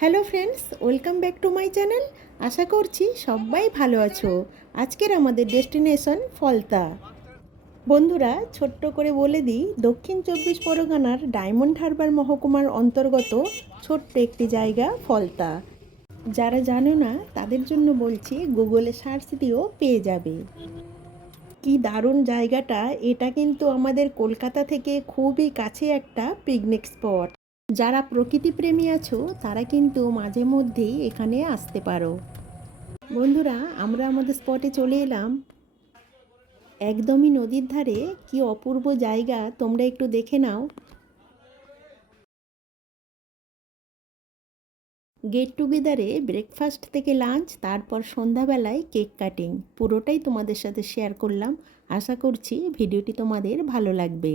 Hello friends, welcome back to my channel. আশা করছি সবাই ভালো আছো। আজকের আমাদের ডেস্টিনেশন ফলতা। বন্ধুরা, ছোট্ট করে বলে দিই, দক্ষিণ চব্বিশ পরগনার ডায়মন্ড হারবার মহকুমার অন্তর্গত ছোট্ট একটি জায়গা ফলতা। যারা জানো না, তাদের জন্য বলছি, গুগলে সার্চ দিয়েও পেয়ে যাবে। কি দারুণ জায়গাটা, এটা কিন্তু আমাদের কলকাতা থেকে খুবই কাছে একটা পিকনিক স্পট। যারা প্রকৃতিপ্রেমী আছো, তারা কিন্তু মাঝে মধ্যেই এখানে আসতে পারো। বন্ধুরা, আমরা আমাদের স্পটে চলে এলাম। একদমই নদীর ধারে, কি অপূর্ব জায়গা, তোমরা একটু দেখে নাও। গেট টুগেদারে ব্রেকফাস্ট থেকে লাঞ্চ তারপর সন্ধ্যাবেলায় কেক কাটিং পুরোটাই তোমাদের সাথে শেয়ার করলাম। আশা করছি ভিডিওটি তোমাদের ভালো লাগবে।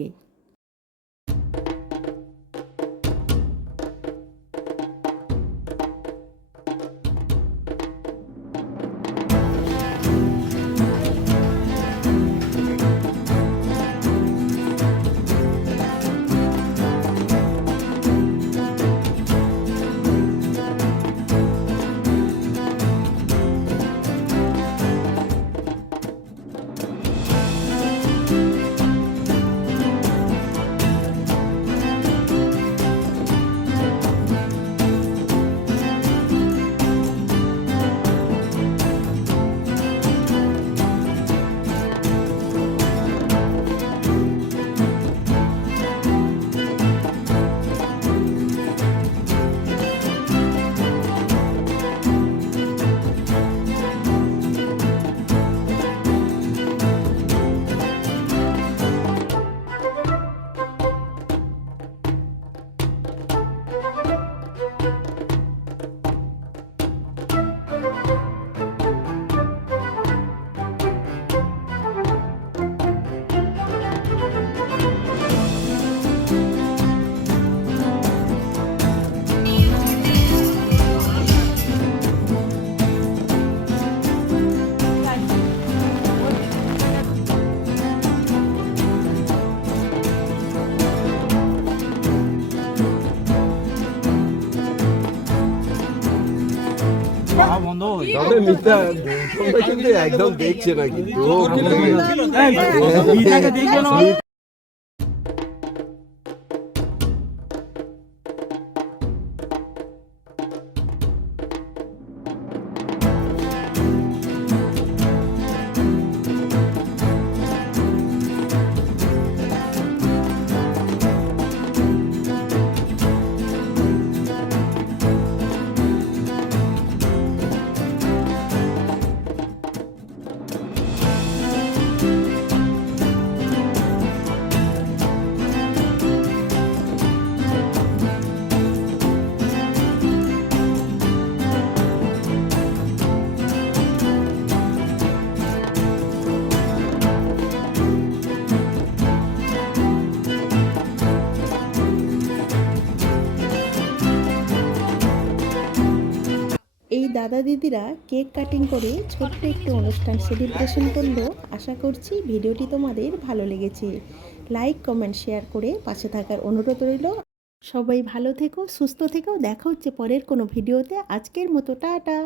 তবে কিন্তু একদম দেখছে না কিন্তু দাদা দিদিরা কেক কাটিং করে ছোট্ট একটি অনুষ্ঠান সেলিব্রেশন করল। আশা করছি ভিডিওটি তোমাদের ভালো লেগেছে। লাইক, কমেন্ট, শেয়ার করে পাশে থাকার অনুরোধ রইল। সবাই ভালো থেকো, সুস্থ থেকো। দেখা হচ্ছে পরের কোনো ভিডিওতে। আজকের মতো, টাটা।